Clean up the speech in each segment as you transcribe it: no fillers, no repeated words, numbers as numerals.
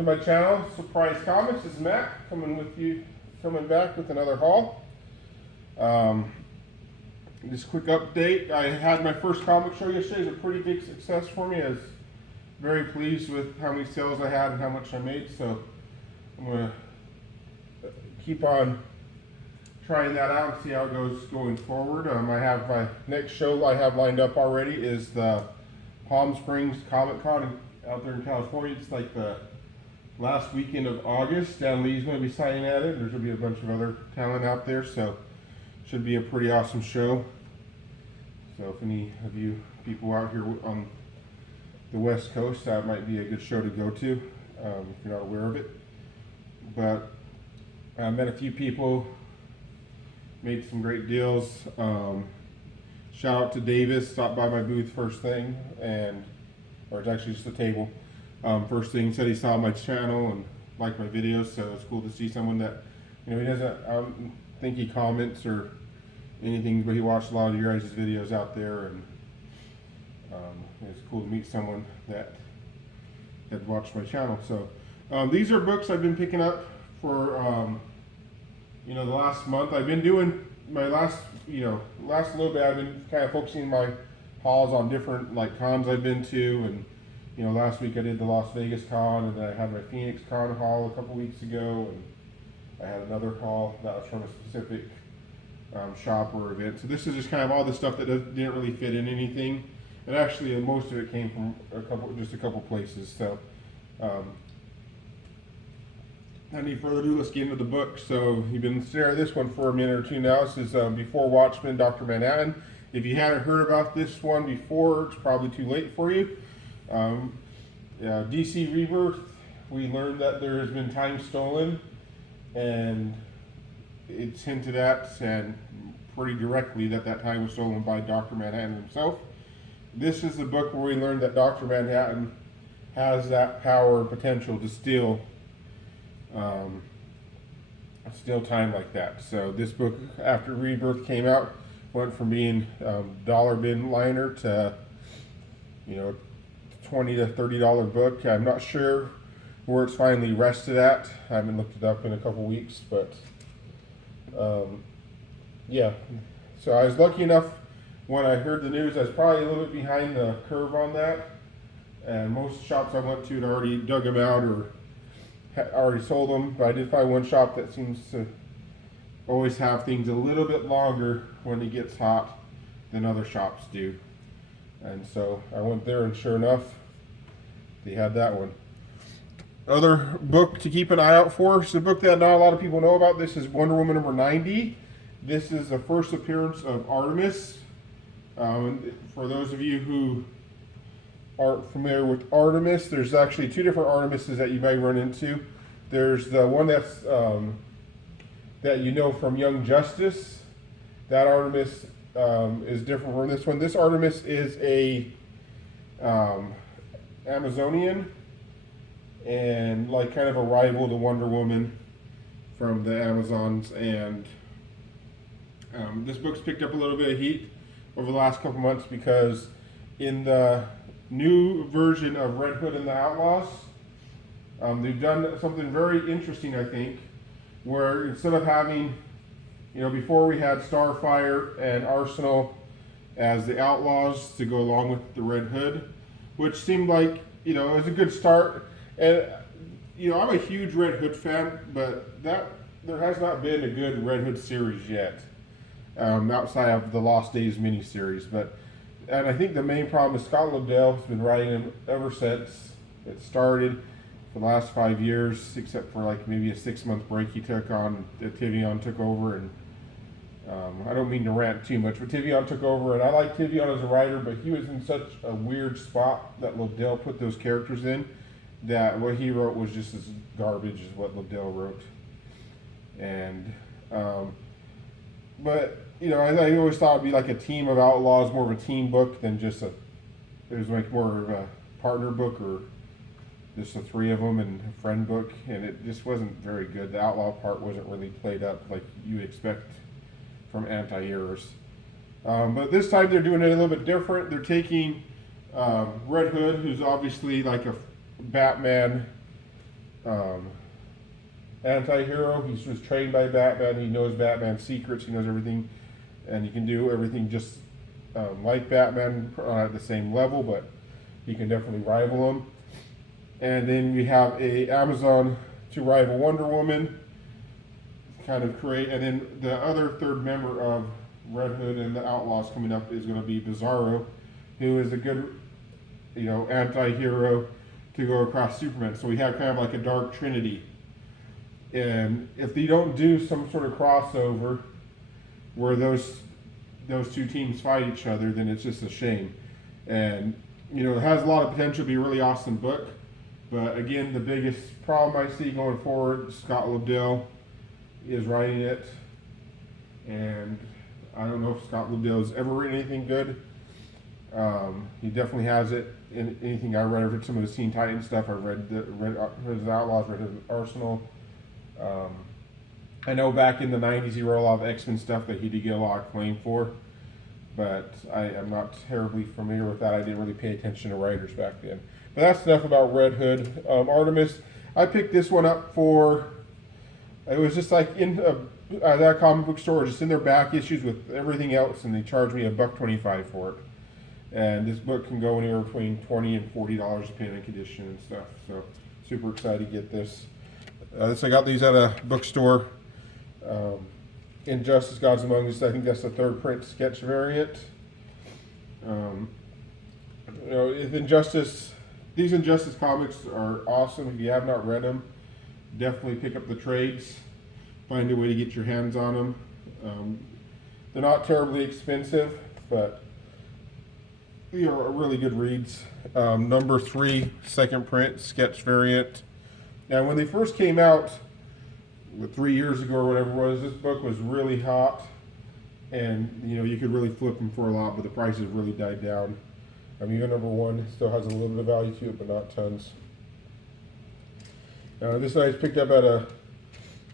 to my channel, Surprise Comics. This is Matt coming back with another haul. Just a quick update. I had my first comic show yesterday. It was a pretty big success for me. I was very pleased with how many sales I had and how much I made. So I'm going to keep on trying that out and see how it goes going forward. I have my next show I have lined up already is the Palm Springs Comic Con out there in California. It's like the last weekend of August. Dan Lee's going to be signing at it. There's going to be a bunch of other talent out there, so should be a pretty awesome show. So if any of you people out here on the West Coast, that might be a good show to go to if you're not aware of it. But I met a few people, made some great deals. Shout out to Davis, stopped by my booth first thing, or it's actually just a table. First thing, said he saw my channel and liked my videos, so it's cool to see someone that, he doesn't, I don't think he comments or anything, but he watched a lot of your guys' videos out there, and it's cool to meet someone that had watched my channel. So these are books I've been picking up for the last month. I've been doing my last little bit. I've been kind of focusing my hauls on different cons I've been to, and last week I did the Las Vegas con, and then I had my Phoenix con haul a couple weeks ago, and I had another haul that was from a specific shop or event. So this is just kind of all the stuff that didn't really fit in anything, and actually most of it came from just a couple places. So not any further ado, let's get into the book. So you've been staring at this one for a minute or two now. This is Before Watchmen, Dr. Manhattan. If you hadn't heard about this one before, it's probably too late for you. DC Rebirth, we learned that there has been time stolen, and it's hinted at and pretty directly that time was stolen by Dr. Manhattan himself. This is the book where we learned that Dr. Manhattan has that power and potential to steal time like that. So this book, after Rebirth came out, went from being dollar bin liner to $20 to $30 book. I'm not sure where it's finally rested at. I haven't looked it up in a couple weeks, but yeah. So I was lucky enough when I heard the news. I was probably a little bit behind the curve on that, and most shops I went to had already dug them out or already sold them. But I did find one shop that seems to always have things a little bit longer when it gets hot than other shops do. And so I went there, and sure enough, they had that one. Other book to keep an eye out for is a book that not a lot of people know about. This is Wonder Woman number 90. This is the first appearance of Artemis. For those of you who aren't familiar with Artemis, there's actually two different Artemises that you may run into. There's the one that's that you know from Young Justice. That Artemis is different from this one. This Artemis is a Amazonian, and kind of a rival to Wonder Woman from the Amazons. And this book's picked up a little bit of heat over the last couple months because in the new version of Red Hood and the Outlaws, they've done something very interesting, I think, where instead of having, before we had Starfire and Arsenal as the Outlaws to go along with the Red Hood, which seemed like, it was a good start. And, I'm a huge Red Hood fan, but there has not been a good Red Hood series yet, outside of the Lost Days miniseries. And I think the main problem is Scott Lobdell has been writing them ever since it started for the last 5 years, except for maybe a 6-month break he took on. Tivion took over, and I don't mean to rant too much, but Tivion took over, and I like Tivion as a writer, but he was in such a weird spot that Lobdell put those characters in, that what he wrote was just as garbage as what Lobdell wrote. And but I always thought it'd be like a team of outlaws, more of a team book than just it was more of a partner book, or just the three of them and a friend book, and it just wasn't very good. The outlaw part wasn't really played up like you expect from anti-heroes. But this time they're doing it a little bit different. They're taking Red Hood, who's obviously like a Batman anti-hero. He's just trained by Batman. He knows Batman's secrets. He knows everything, and he can do everything just like Batman at the same level, but he can definitely rival him. And then we have a Amazon to rival Wonder Woman, kind of create. And then the other third member of Red Hood and the Outlaws coming up is going to be Bizarro, who is a good, anti-hero to go across Superman. So we have kind of like a dark trinity. And if they don't do some sort of crossover where those two teams fight each other, then it's just a shame. And it has a lot of potential to be a really awesome book. But again, the biggest problem I see going forward, Scott Lobdell is writing it, and I don't know if Scott Lobdell has ever written anything good. He definitely has it in anything I read. I've read some of his Teen Titans stuff. I've read his Outlaws, read his Arsenal. I know back in the 90s he wrote a lot of X-Men stuff that he did get a lot of acclaim for, but I am not terribly familiar with that. I didn't really pay attention to writers back then. But that's enough about Red Hood. Artemis, I picked this one up for, it was just like in that comic book store, just in their back issues with everything else, and they charged me $1.25 for it. And this book can go anywhere between $20 and $40 depending on condition and stuff. So super excited to get this. I got these at a bookstore. Injustice, Gods Among Us. I think that's the third print sketch variant. These Injustice comics are awesome. If you have not read them, definitely pick up the trades. Find a way to get your hands on them. They're not terribly expensive, but they are really good reads. Number 3, second print sketch variant. Now, when they first came out, 3 years ago or whatever it was, this book was really hot, and you could really flip them for a lot, but the prices really died down. Even number 1 still has a little bit of value to it, but not tons. This I picked up at a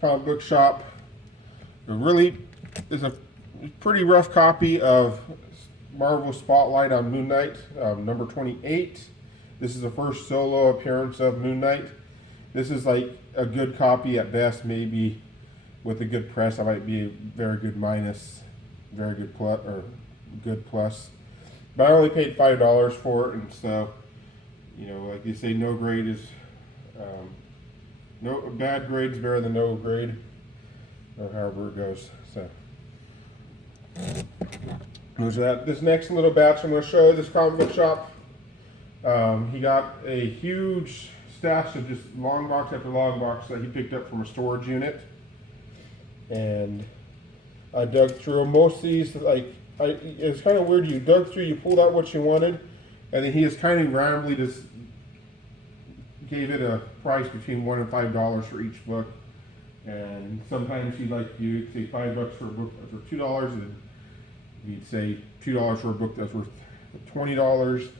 comic book shop. It really is a pretty rough copy of Marvel Spotlight on Moon Knight, number 28. This is the first solo appearance of Moon Knight. This is like a good copy at best, maybe with a good press. I might be a very good minus, very good plus, or good plus. But I only paid $5 for it, and so, like they say, no grade is, no bad grade is better than no grade, or however it goes. So, there's that. This next little batch I'm going to show you, this comic book shop. He got a huge stash of just long box after long box that he picked up from a storage unit, and I dug through them. Most of these, it's kind of weird. You dug through, you pulled out what you wanted, and then he just kind of randomly just gave it a price between $1 and $5 for each book. And sometimes he'd say $5 for a book that's worth $2, and he'd say $2 for a book that's worth $20.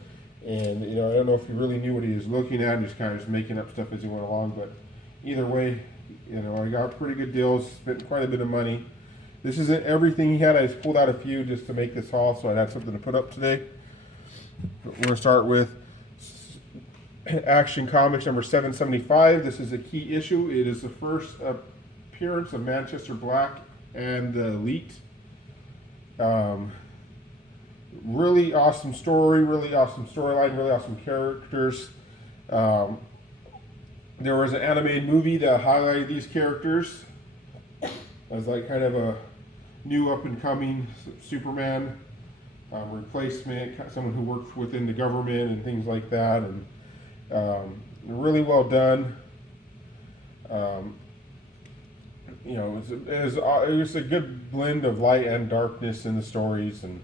And I don't know if he really knew what he was looking at, and just kind of just making up stuff as he went along. But either way, I got pretty good deals, spent quite a bit of money. This isn't everything he had. I just pulled out a few just to make this haul, so I'd have something to put up today. But we're going to start with Action Comics number 775. This is a key issue. It is the first appearance of Manchester Black and the Elite. Really awesome story, really awesome storyline, really awesome characters. There was an animated movie that highlighted these characters as like kind of a new up-and-coming Superman replacement, someone who works within the government and things like that, and really well done. It was a good blend of light and darkness in the stories, and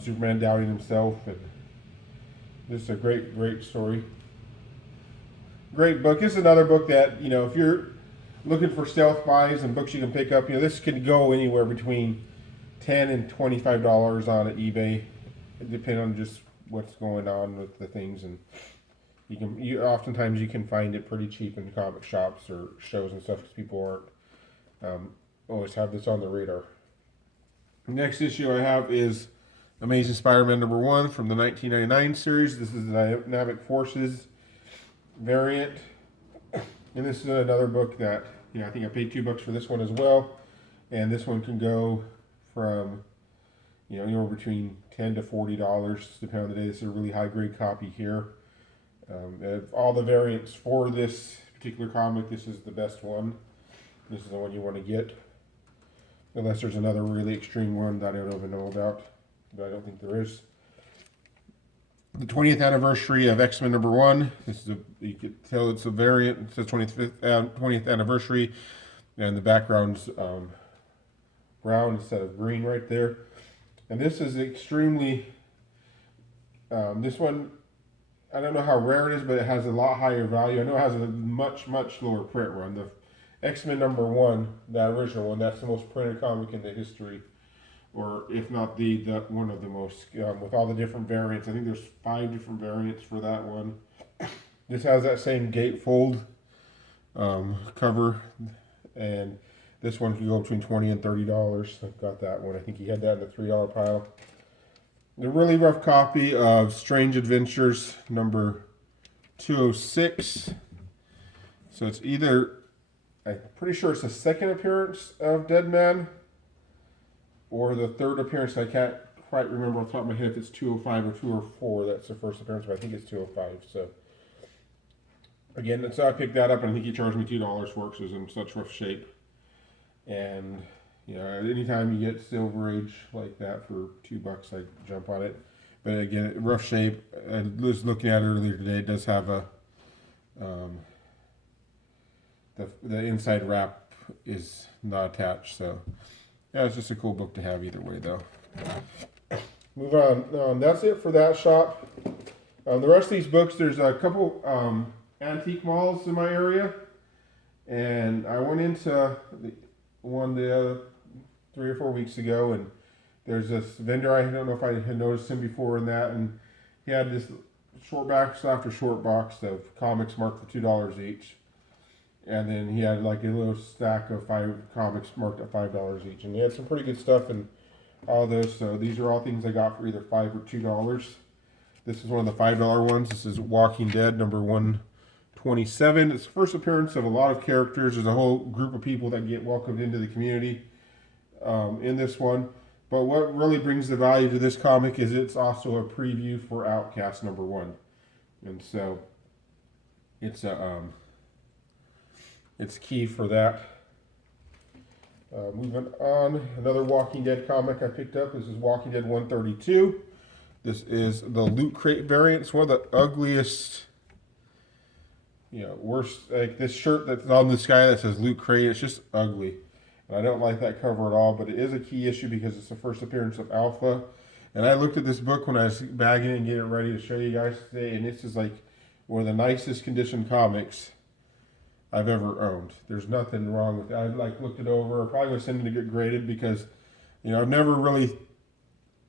Superman doubting himself, and just a great story. Great book. This is another book that, if you're looking for stealth buys and books you can pick up, this can go anywhere between $10 and $25 on eBay, depending on just what's going on with the things. And oftentimes you can find it pretty cheap in comic shops or shows and stuff, because people aren't always have this on the radar. The next issue I have is Amazing Spider-Man number 1 from the 1999 series. This is the Dynamic Forces variant. And this is another book that, I think I paid $2 for this one as well. And this one can go from, anywhere between $10 to $40, depending on the day. This is a really high grade copy here. Of all the variants for this particular comic, this is the best one. This is the one you want to get. Unless there's another really extreme one that I don't even know about. But I don't think there is. The 20th anniversary of X-Men #1. This is you can tell it's a variant. It says 20th anniversary. And the background's brown instead of green right there. And this is extremely, this one, I don't know how rare it is, but it has a lot higher value. I know it has a much, much lower print run. The X-Men #1, that original one, that's the most printed comic in the history, or if not the one of the most, with all the different variants. I think there's 5 different variants for that one. This has that same gatefold cover, and this one can go between $20 and $30. I've got that one. I think he had that in the $3 pile. The really rough copy of Strange Adventures #206. So it's either, I'm pretty sure it's the second appearance of Deadman or the third appearance. I can't quite remember off the top of my head if it's 205 or 204. That's the first appearance, but I think it's 205. So again, so I picked that up, and I think he charged me $2 for it because it was in such rough shape. And anytime you get Silver Age like that for $2, I jump on it. But again, rough shape. I was looking at it earlier today. It does have a the inside wrap is not attached. So yeah, it's just a cool book to have either way, though. Move on. That's it for that shop. The rest of these books, there's a couple antique malls in my area, and I went into one the 3 or 4 weeks ago, and there's this vendor, I don't know if I had noticed him before in that, and he had this short box after short box of comics marked for $2 each, and then he had like a little stack of 5 comics marked at $5 each, and he had some pretty good stuff in all those. So these are all things I got for either $5 or $2. This is one of the $5 ones. This is Walking Dead #127. It's the first appearance of a lot of characters. There's a whole group of people that get welcomed into the community in this one. But what really brings the value to this comic is it's also a preview for Outcast #1. And so it's key for that. Moving on, another Walking Dead comic I picked up. This is Walking Dead 132. This is the Loot Crate variant. It's one of the ugliest, worst, like this shirt that's on this guy that says Loot Crate. It's just ugly. And I don't like that cover at all, but it is a key issue because it's the first appearance of Alpha. And I looked at this book when I was bagging it and getting it ready to show you guys today, and this is like one of the nicest conditioned comics I've ever owned. There's nothing wrong with it. I looked it over. I'm probably going to send it to get graded because, I've never really,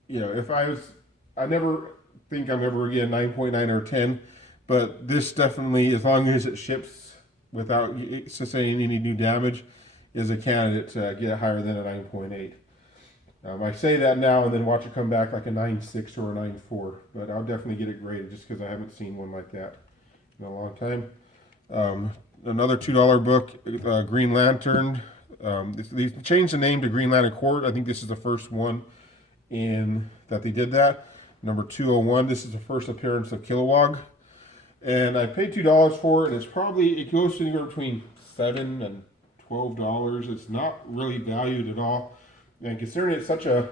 I never think I'm ever going to get a 9.9 or 10, but this definitely, as long as it ships without sustaining any new damage, is a candidate to get higher than a 9.8. I say that now and then watch it come back like a 9.6 or a 9.4, but I'll definitely get it graded just because I haven't seen one like that in a long time. Another $2 book, Green Lantern. They changed the name to Green Lantern Corps. I think this is the first one that they did that. Number 201. This is the first appearance of Kilowog, and I paid $2 for it. And it goes anywhere between $7 and $12. It's not really valued at all, and considering it's such a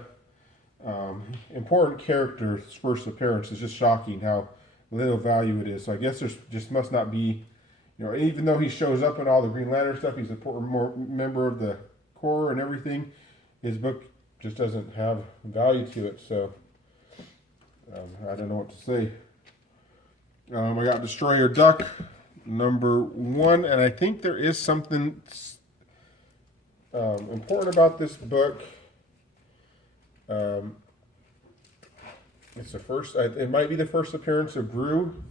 important character's first appearance, it's just shocking how little value it is. So I guess there's just must not be. Even though he shows up in all the Green Lantern stuff, he's a member of the Corps and everything, his book just doesn't have value to it, so I don't know what to say. I got Destroyer Duck #1, and I think there is something important about this book. It's the first, it might be the first appearance of Gru,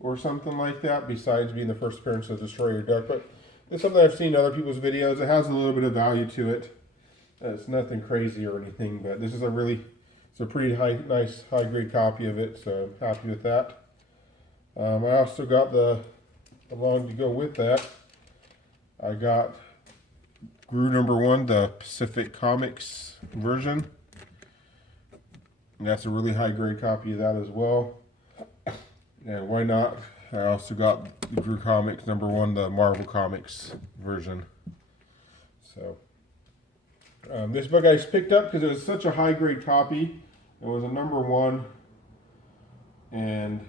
or something like that, besides being the first appearance of Destroyer Duck. But it's something I've seen in other people's videos. It has a little bit of value to it. It's nothing crazy or anything, but this is it's a pretty nice high grade copy of it, so I'm happy with that. I also got the along to go with that, I got Gru #1, the Pacific Comics version. And that's a really high grade copy of that as well. And why not? I also got the Gru Comics #1, the Marvel Comics version. So this book I picked up because it was such a high grade copy. It was a #1, and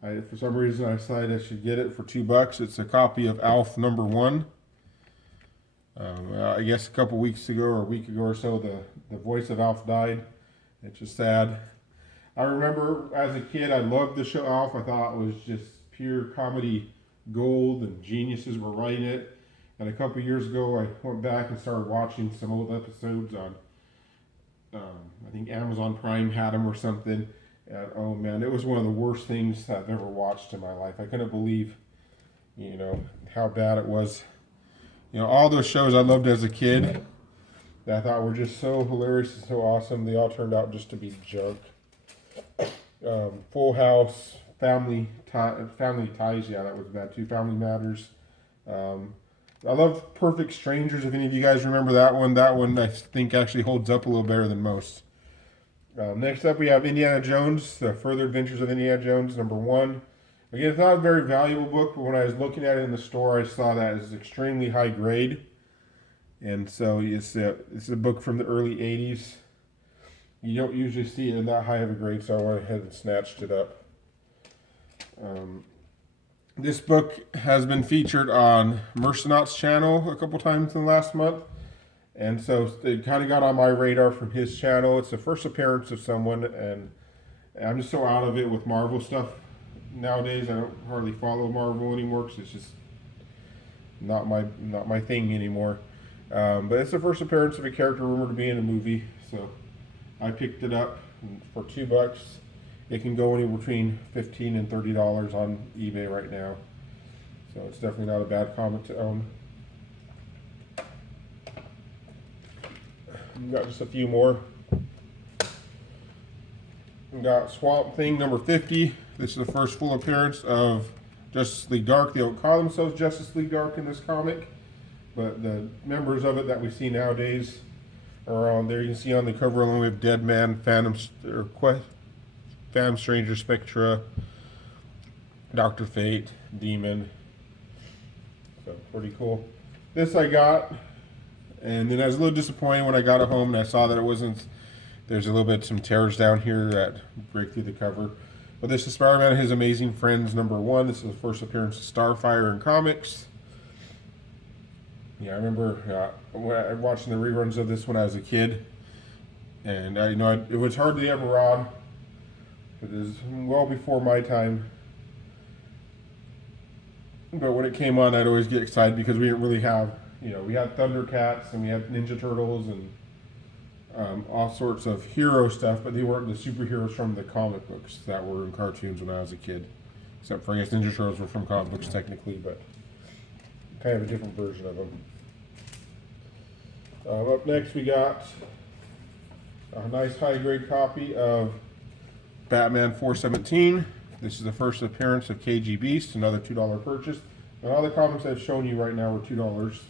for some reason I decided I should get it for $2. It's a copy of Alf #1. I guess a couple weeks ago or a week ago or so, the voice of Alf died. It's just sad. I remember as a kid, I loved the show Alf. I thought it was just pure comedy gold, and geniuses were writing it. And a couple years ago, I went back and started watching some old episodes on, I think Amazon Prime had them or something. And oh man, it was one of the worst things I've ever watched in my life. I couldn't believe, how bad it was. All those shows I loved as a kid that I thought were just so hilarious and so awesome, they all turned out just to be junk. Full House, Family Ties, yeah, that was bad too. Family Matters. I love Perfect Strangers, if any of you guys remember that one. That one I think actually holds up a little better than most. Next up we have Indiana Jones, The Further Adventures of Indiana Jones, #1. Again, it's not a very valuable book, but when I was looking at it in the store, I saw that it's extremely high grade. And so it's a book from the early 80s. You don't usually see it in that high of a grade, so I went ahead and snatched it up. This book has been featured on Mercenaut's channel a couple times in the last month. And so it kind of got on my radar from his channel. It's the first appearance of someone, and I'm just so out of it with Marvel stuff nowadays. I don't hardly follow Marvel anymore because it's just not my thing anymore. But it's the first appearance of a character rumored to be in a movie, so I picked it up for $2. It can go anywhere between $15 and $30 on eBay right now, so it's definitely not a bad comic to own. We've got just a few more. We've got Swamp Thing #50. This is the first full appearance of Justice League Dark. They don't call themselves Justice League Dark in this comic, but the members of it that we see nowadays are on there. You can see on the cover along with Deadman, Phantom Stranger, Spectra, Dr. Fate, Demon. So pretty cool. This I got, and then I was a little disappointed when I got it home and I saw that it wasn't. There's a little bit some tears down here that break through the cover. But this is Spider-Man and His Amazing Friends #1. This is the first appearance of Starfire in comics. Yeah, I remember watching the reruns of this when I was a kid, and it was hardly ever on. It was well before my time. But when it came on, I'd always get excited because we didn't really have, we had Thundercats and we had Ninja Turtles and all sorts of hero stuff, but they weren't the superheroes from the comic books that were in cartoons when I was a kid. Except for, I guess, Ninja Turtles were from comic books technically, but kind of a different version of them. Up next, we got a nice high-grade copy of Batman 417. This is the first appearance of KG Beast, another $2 purchase. And all the comics I've shown you right now are $2.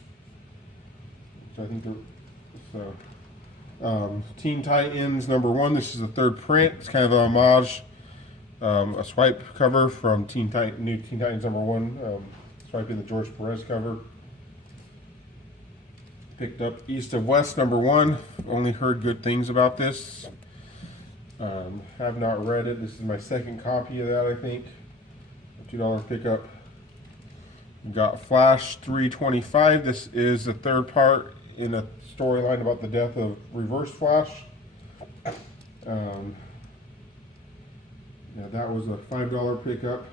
So I think Teen Titans #1. This is the third print. It's kind of an homage, a swipe cover from New Teen Titans #1, swiping the George Perez cover. Picked up East of West #1. Only heard good things about this. Have not read it. This is my second copy of that, I think. A $2 pickup. We got Flash 325. This is the third part in a storyline about the death of Reverse Flash. That was a $5 pickup.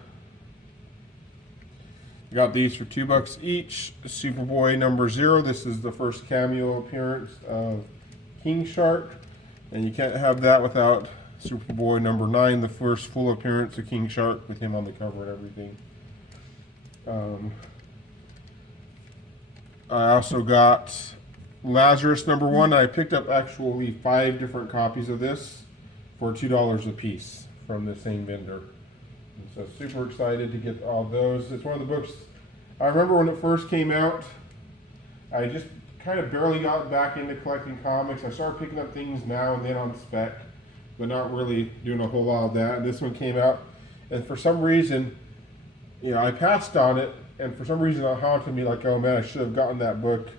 Got these for $2 each. Superboy #0. This is the first cameo appearance of King Shark, and you can't have that without Superboy #9, the first full appearance of King Shark with him on the cover and everything. I also got Lazarus #1. I picked up actually 5 different copies of this for $2 a piece from the same vendor. So super excited to get all those. It's one of the books, I remember when it first came out, I just kind of barely got back into collecting comics. I started picking up things now and then on spec, but not really doing a whole lot of that. And this one came out, and for some reason, I passed on it, and for some reason it haunted me like, oh man, I should have gotten that book,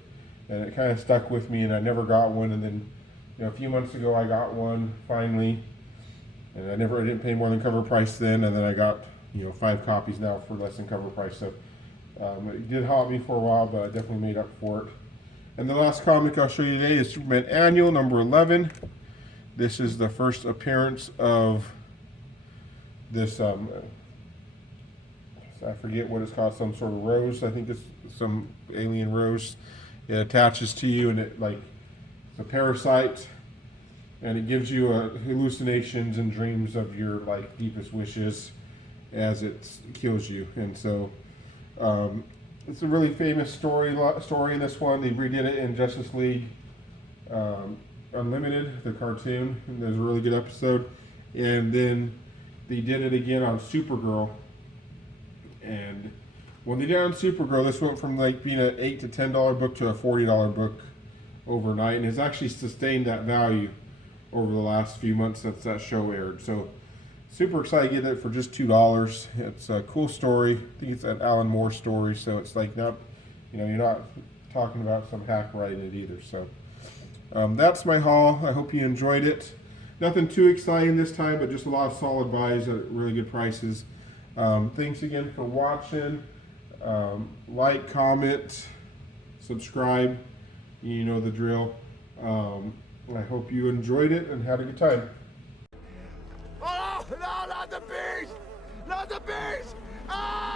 and it kind of stuck with me, and I never got one. And then, a few months ago I got one finally, and I didn't pay more than cover price then, and then I got 5 copies now for less than cover price. So it did haunt me for a while, but I definitely made up for it. And the last comic I'll show you today is Superman Annual number 11. This is the first appearance of this, I forget what it's called, some sort of rose. I think it's some alien rose. It attaches to you, and it's a parasite, and it gives you hallucinations and dreams of your deepest wishes as it kills you. And so it's a really famous story in this one. They redid it in Justice League Unlimited, the cartoon, and there's a really good episode. And then they did it again on Supergirl. And when they did it on Supergirl, this went from being an $8 to $10 book to a $40 book overnight, and it's actually sustained that value over the last few months since that show aired. So super excited to get it for just $2. It's a cool story. I think it's an Alan Moore story, so it's not, you're not talking about some hack writing it either. So that's my haul. I hope you enjoyed it. Nothing too exciting this time, but just a lot of solid buys at really good prices. Thanks again for watching. Like, comment, subscribe. You know the drill. I hope you enjoyed it and had a good time. Oh, no, not the beast! Not the beast! Ah!